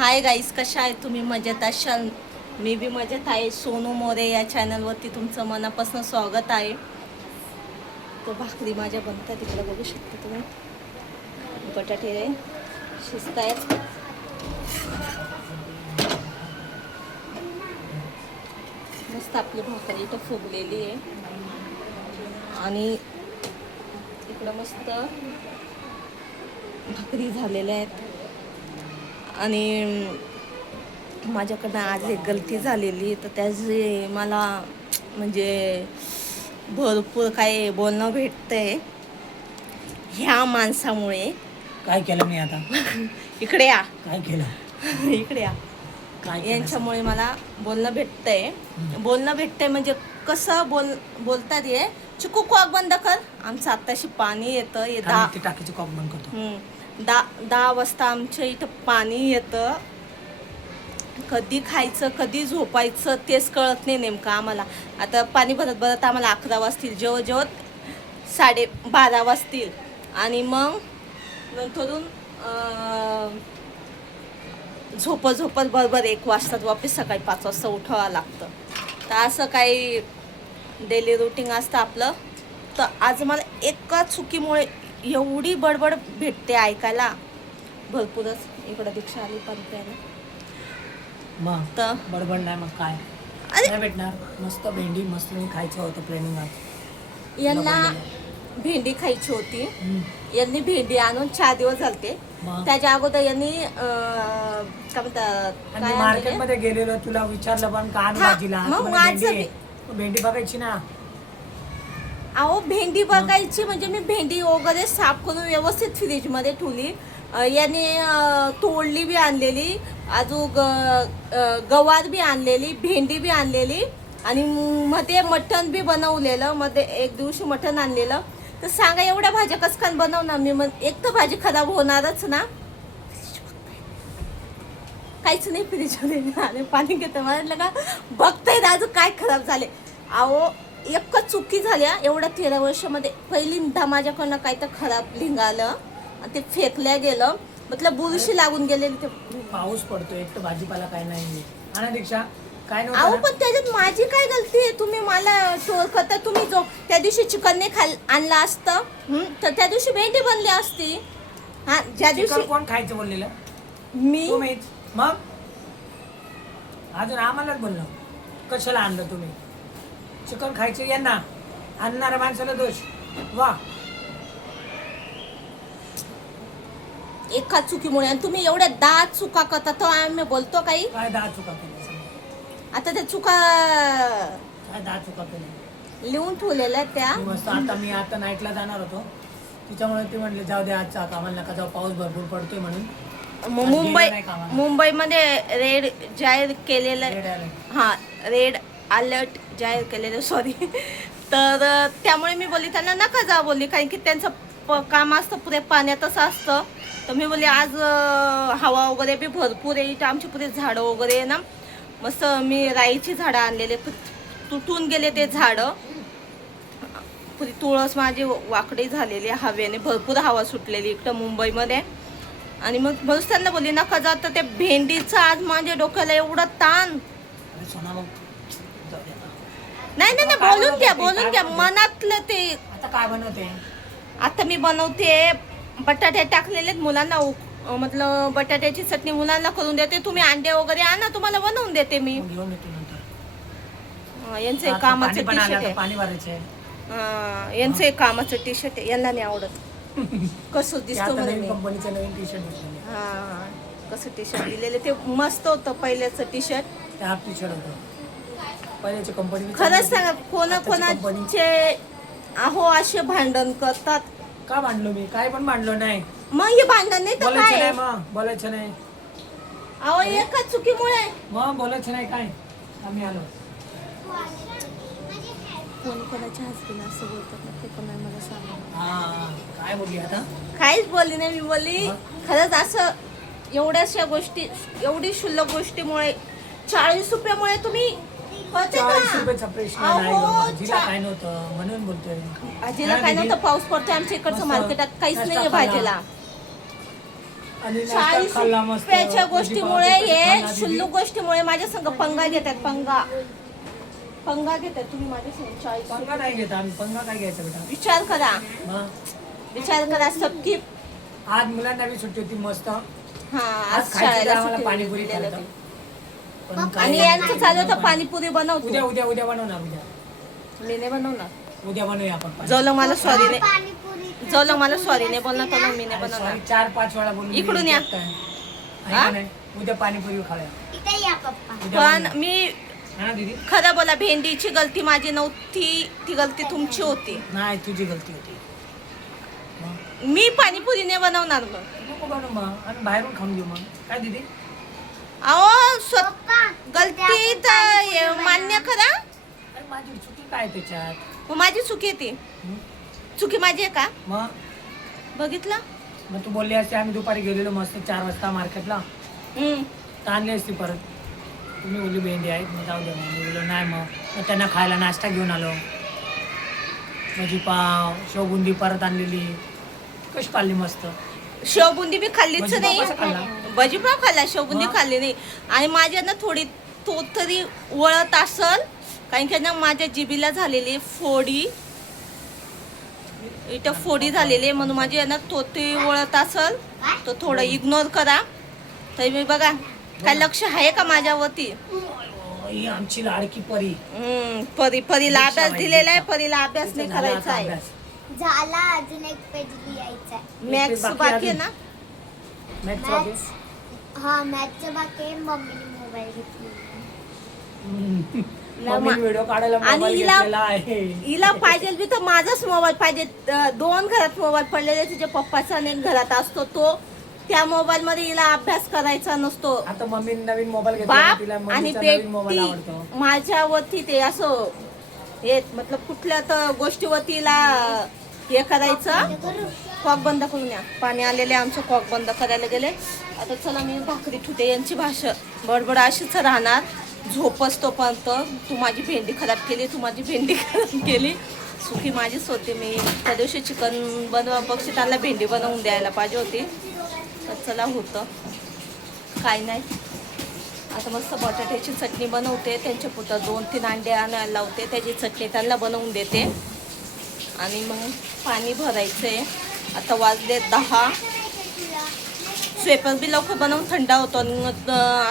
Hi guys, कशा आहे तुम्ही? मजेत असाल? मी बी मजेत आहे. सोनू मोरे या चॅनलवरती तुमचं मनापासून स्वागत आहे. तो भाकरी माझ्या बनतात तिकडे बघू शकता तुम्ही. बटाटे शिजत आहेत. मस्त आपली भाकरी इथं फुगलेली आहे आणि इकडं मस्त भाकरी झालेल्या आहेत. आणि माझ्याकडनं आज एक गलती झालेली, तर त्याची मला म्हणजे भरपूर काय बोलणं भेटतंय ह्या माणसामुळे. काय केलं मी आता? इकडे या. काय केलं? इकडे या. यांच्यामुळे मला बोलणं भेटतंय. बोलणं भेटतंय म्हणजे कसं बोलतात ये चिकू कॉक बंद कर. आमचं आत्ताशी पाणी येतं. हे टाकीचे कॉक बंद करतो. 10 वाजता आमच्या इथं पाणी येतं. कधी खायचं कधी झोपायचं तेच कळत नाही नेमकं आम्हाला. आता पाणी भरत आम्हाला 11 वाजतील, जेवत 12:30 वाजतील आणि मग नंतरून झोपत बरोबर 1 वाजतात. वापस सकाळी 5 वाजता उठावं लागतं. तर असं काही डेली रुटीन असतं आपलं. तर आज मला एका चुकीमुळे एवढी बडबड भेटते ऐकायला. भरपूरच. इकडं दीक्षा आली पण प्यायला. मग तर बडबड नाही मग काय अरे भेटणार? मस्त भेंडी मस्त खायचं होतं प्लॅनिंग आज. यांना भेंडी खायची होती. यांनी भेंडी आणून 4 दिवस झालते. त्याच्या अगोदर यांनी काय म्हणतात मार्केटमध्ये गेलेलो, तुला विचारलं पण का भाजीला भेंडी बघायची ना. अहो भेंडी बघायची म्हणजे मी भेंडी वगैरे साफ करून व्यवस्थित फ्रीजमध्ये ठेवली. याने तोडली बी आणलेली, अजून गवार बी आणलेली, भेंडी बी आणलेली आणि मध्ये मटण बी बनवलेलं. मध्ये एक दिवशी मटण आणलेलं. तर सांगा एवढ्या भाज्या कसं काय बनवणार मी? मग एक तर भाजी खराब होणारच ना. काहीच नाही फ्रीजमध्ये आणि पाणी घेतं. म्हटलं का बघताय अजून काय खराब झाले. अहो एकच चुकी झाल्या एवढ्या 13 वर्षामध्ये. पहिल्यांदा माझ्याकडनं काय तर खराब लिंगालं आणि ते फेकल्या गेलं. मतलब बुरशी लागून गेलेली. ते पाऊस पडतो, एक तर भाजीपाला काय नाही आणि दीक्षा काय नव्हतं. अहो पण त्याच्यात माझी काय गलती आहे? तुम्ही मला टोळखता. तुम्ही जो त्या दिवशी चिकन नाही आणलं असतं तर त्या दिवशी भेंडी बनली असती. हा, ज्या दिवशी कोण खायचं बोललेलं? मी. मग अजून आम्हालाच बोललो कशाला आणलं तुम्ही चिकन खायचं? यांना आणणाऱ्या माणसाला दोष. वा, एका चुकीमुळे. आणि तुम्ही एवढ्या 10 चुका करता तर आम्ही बोलतो काही? काय 10 चुका केल्या? आता त्या चुका काय 10 चुका केल्या लिहून ठेवलेल्या त्या. मस्त. आता नाईटला जाणार होतो, त्याच्यामुळे ते म्हणले जाऊ दे आजचा कामाला नका जाऊ, पाऊस भरपूर पडतोय म्हणून. मुंबईमध्ये रेड जाहीर केलेलं. हा, रेड अलर्ट जाहीर केलेलं. सॉरी. तर त्यामुळे मी बोलली त्यांना नका जा बोलली, कारण की त्यांचं काम असतं पुरे पाण्यातच असतं. तर मी बोलली आज हवा वगैरे बी भरपूर आहे इथं. आमची पुरे झाडं वगैरे आहे ना. मस्त मी राईची झाडं आणलेले, तुटून गेले ते झाडं. पुरी तुळस माझी वाकडी झालेली हवेने. भरपूर हवा सुटलेली इकडं मुंबईमध्ये. आणि मग बस त्यांना बोलली नका जा. तर ते भेंडीचा आज माझ्या डोक्याला एवढा ताण. नाही बोलून घ्या मनातलं ते. आता काय बनवते? आता मी बनवते बटाटे टाकलेले मुलांना. मतलब बटाट्याची चटणी मुलांना करून देते. तुम्ही अंडे वगैरे आणा, तुम्हाला बनवून देते मी. यांचं एक कामाचं टी शर्ट आहे. पाणी भरायचे. यांचं एक कामाचं टी शर्ट आहे. यांना नाही आवडत. कसं दिसतो म्हणे. कंपनीचं नवीन टी शर्ट. हा, कसं टी शर्ट दिलेले ते मस्त होतं पहिल्याचं टी शर्ट. ते हाफ टी शर्ट होतं पहिल्याची कंपनी. खरंच सांगा कोणाचे अहो असे भांडण करतात. का भांडलो मी? काय पण भांडलो नाही. मग हे भांडण नाही तर काय? बोलायचं नाही. अहो एकाच चुकीमुळे. मग बोलायचं नाही काय? आम्ही आलो. कोणाच्या हसबंड असं बोलतात ना, ते पण नाही मला सांगा. काय बोलली आता? काहीच बोलली नाही. मी बोलली खरंच असं एवढ्याशा गोष्टी, एवढी क्षुल्लक गोष्टीमुळे 40 रुपयामुळे तुम्ही 40 रुपयाचा प्रश्न नाही. भाजीला काय नव्हतं म्हणून बोलतोय. भाजीला काय नव्हतं? पाऊस पडतोय आमच्या इकडचं मार्केटात काहीच नाहीये भाजीला. आणि नाश्ता 40 खाल्ला मस्त. रुपयाच्या भाजी गोष्टीमुळे पाव ते हे खाल्ला दिदी. शुल्लक गोष्टीमुळे माझ्या संग पंगा घेतात. पंगा घेतात तुम्ही माझ्या संग 40 पंगा नाही घेत आम्ही. पंगा काय घ्यायचा बेटा? विचार करा, मग विचार करा. सबकी आज मुलांना बी सुट्टी होती मस्त. हा आज आज खायचं तर शाळेला आम्हाला सुट्टी पाणीपुरी दिलेलं खायचं. होती. पण काय आणि नाही, यांचं चालू होतं पाणीपुरी बनवतो. उद्या उद्या उद्या बनवणार. उद्या मी नाही बनवणार. उद्या बनवूया आपण पाणी. जवळ मला सॉरी नाही, जवळ मला सॉरी नाही बोलणार तो मी नाही अरे बनवणार. sorry, 4-5 वेळा बोलून इकडून मी या. एकटा आहे. आहे हा? का नाही? उद्या पाणीपुरी खाऊया. इथे या पप्पा. उद्या पण बनवूया. मी हा दीदी? खरं बोला, भेंडीची गलती माझी नव्हती, ती गलती तुमची होती. नाही तुझी गलती होती. मग मी पाणीपुरी नाही बनवणार मग. नको बनवू मग आणि बाहेरून खाऊन घेऊ मग. काय दीदी? अहो पप्पा गलती तर मान्य करा. अरे माझी चुकी काय त्याच्यात? मग माझी चुकी आहे ती. हं? चुकी माझी आहे का? मग बघितलं. मग तू बोलली असते आम्ही दुपारी गेलेलो मस्त 4 वाजता मार्केटला, हम्म. तर आणली असती परत. तुम्ही बोलली भेंडी आहेत मग जाऊ द्या. मग मी बोललो नाही. मग त्यांना खायला नाश्ता घेऊन आलो. भजी पाव शेवबुंदी परत आणलेली. कशी पाळली मस्त. शेवबुंदी बी खाल्लीच भजी पाव कसा खाल्ला? नाही. भजीपाव खाल्ला, शेवबुंदी मग? खाल्ली नाही. आणि माझ्या ना थोडी तो तरी वळत असल, कारण की ना माझ्या जिबीला झालेली फोडी, इथं फोडी झालेली आहे, म्हणून माझी आहे ना तो ते वळत असल तो थोडं इग्नोर करा. तरी मी बघा काय लक्ष आहे का माझ्यावरती. ही आमची लाडकी परी. परीला अभ्यास दिलेला आहे. परीला अभ्यास नाही झाला करायचा आता आहे. अभ्यास. झाला, अजून एक पेज लिहायचा आहे. मॅथ्स बाकी बाकी आहे अजून? ना. मॅथ्स बाकी? हा मॅथचं बाकी आहे. मम्मीने मोबाईल घेतली. मम्मीने व्हिडिओ काढायला आणि मोबाईल हिला- घेतलेला आहे. हिला पाहिजे बी तर माझाच मोबाईल पाहिजे. 2 घरात मोबाईल पडलेले, तिच्या पप्पाचा आणि एक घरात असतो तो. त्या मोबाईल मध्ये हिला अभ्यास करायचा नसतो. आता मम्मीने नवीन मोबाईल घेतला. बाप तिला आणि मम्मीचा नवीन मोबाईल बेटी आवडतो. माझ्यावरती ते असं हे मतलब कुठल्या तर गोष्टीवरती हिला हे करायचं. कॉक बंद करून या. पाणी आलेले आमचं कॉक बंद करायला गेले. आता चला मी भाकरी ठुते. यांची भाषा बडबड अशीच राहणार. झोपच तोपर्यंत तू माझी भेंडी खराब केली, तू माझी भेंडी खराब केली. सुखी माझीच होती. मी त्या दिवशी चिकन बनवा पक्षी त्यांना भेंडी बनवून द्यायला पाहिजे होती. तर चला होतं काय नाही. आता मस्त बटाट्याची चटणी बनवते. त्यांच्या पुढं 2-3 अंडे आणायला लावते. त्याची चटणी त्यांना बनवून देते. आणि मग पाणी भरायचं आहे. आता वाजले 10. स्वयंपाक बी लवकर बनवून थंड होतो. आणि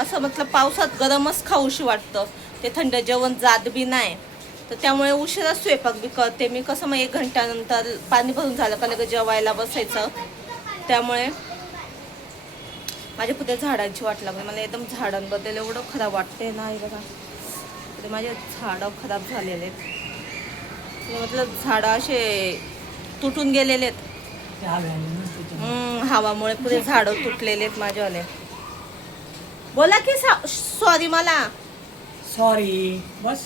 असं म्हटलं पावसात गरमच खाऊशी वाटतं. ते थंड जेवण जात बी नाही. तर त्यामुळे उशिरा स्वयंपाक बी करते मी. कसं मग 1 घंट्यानंतर पाणी भरून झालं का लगेच जेवायला बसायचं. त्यामुळे माझ्या पुढे झाडांची वाट लागली. मला एकदम झाडांबद्दल एवढं खराब वाटते ना. हे बघा इकडे माझे झाडं खराब झालेले आहेत. मतलब झाडं असे तुटून गेलेले आहेत. ते हवे आहे ना त्याच्यामुळे. हवामुळे पुढे झाडं तुटलेले आहेत माझ्यावाले. बोला की सॉरी. मला सॉरी. बस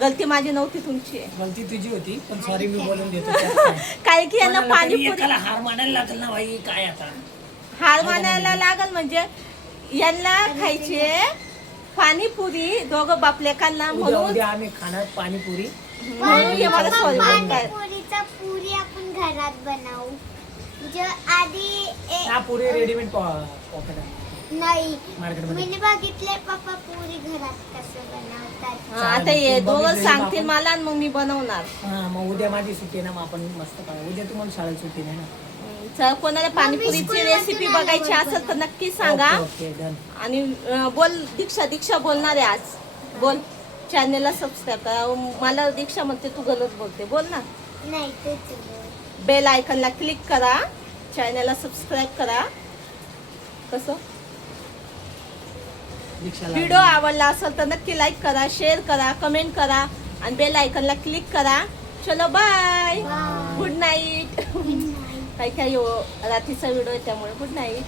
गलती माझी नव्हती, तुमची आहे. गलती तुझी होती पण सॉरी मी बोलून देतो. त्यात काय? काय की यांना कोणाला तरी पाणीपुरी एकाला हार मानायला लागेल ना बाई. काय आता हार मानायला लागल म्हणजे यांना खायचे पाणीपुरी दोघं बापलेकांना. उद्या म्हणून उद्या आम्ही खाणार पाणीपुरी. म्हणून हे मला सॉरी बोलताय. पाणीपुरीचा पुरी आपण घरात बनवू. जो आधी हा पुरी रेडीमेड पॉकेट आहे नाही मार्केटमध्ये. मी बघितले पप्पा पुरी घरात कसं बनवतात. हा, आता हे दोघं सांगतील मला आणि मग मी बनवणार. हा मग उद्या माझी सुट्टी आहे ना. मग आपण मस्त पाहू. उद्या तुम्हाला शाळेत सुट्टी नाही ना. जर कोणाला पाणीपुरीची रेसिपी बघायची असेल तर नक्की सांगा. Okay done. आणि बोल दीक्षा बोलणार आहे आज. बोल चॅनलला सबस्क्राईब करा. मला दीक्षा म्हणते तू गलत बोलते. बोल ना. नाही तेच बोल. बेल आयकनला क्लिक करा. चॅनलला सबस्क्राईब करा. कसं दीक्षाला व्हिडिओ आवडला असेल तर नक्की लाईक करा, शेअर करा, कमेंट करा आणि बेल आयकनला क्लिक करा. चलो बाय. Good night. काही काही रात्रीचा व्हिडिओ आहे त्यामुळे गुड नाईट.